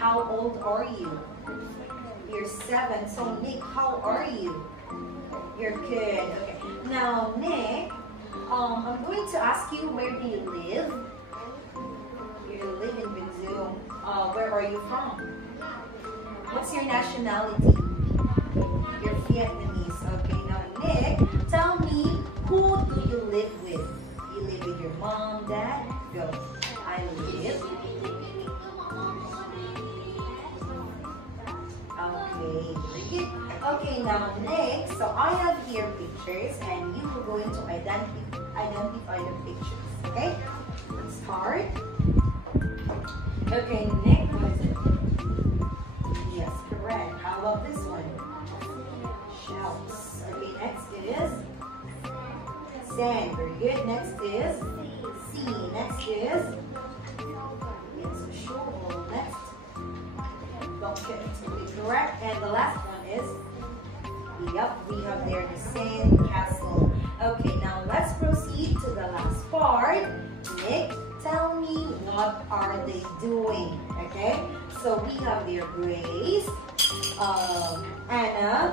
how old are you? You're 7. So Nick, how are you? You're good. Okay. Now Nick, I'm going to ask you, where do you live? You live in Benzum. Where are you from? What's your nationality? You're Vietnamese. Okay. Now Nick, tell me, who do you live with? You live with your mom, dad? Go. I live. Okay, very good. Okay, now next, so I have here pictures and you are going to identify the pictures. Okay, let's start. Okay, next, what is it? Yes, correct. How about this one? Shells. Okay, next is sand. Very good. Next is sea. Next is shovel. Next. Okay, correct. And the last one is, yep, we have there the sand castle. Okay, now let's proceed to the last part. Nick, tell me, what are they doing? Okay, so we have there Grace, Anna,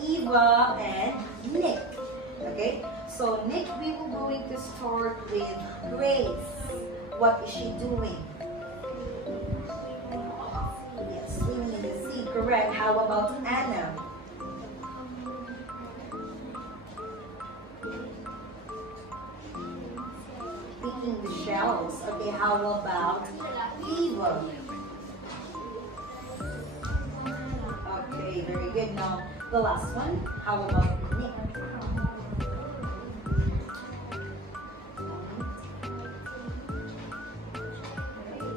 Eva, and Nick. Okay, so Nick, we will going to start with Grace. What is she doing? Swimming in the sea, correct. How about Anna? Picking the shells. Okay, how about Eva? Okay, very good. Now, the last one, how about Nick?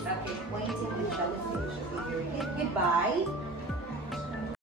Okay, pointing the jellyfish. Okay, very good. Goodbye.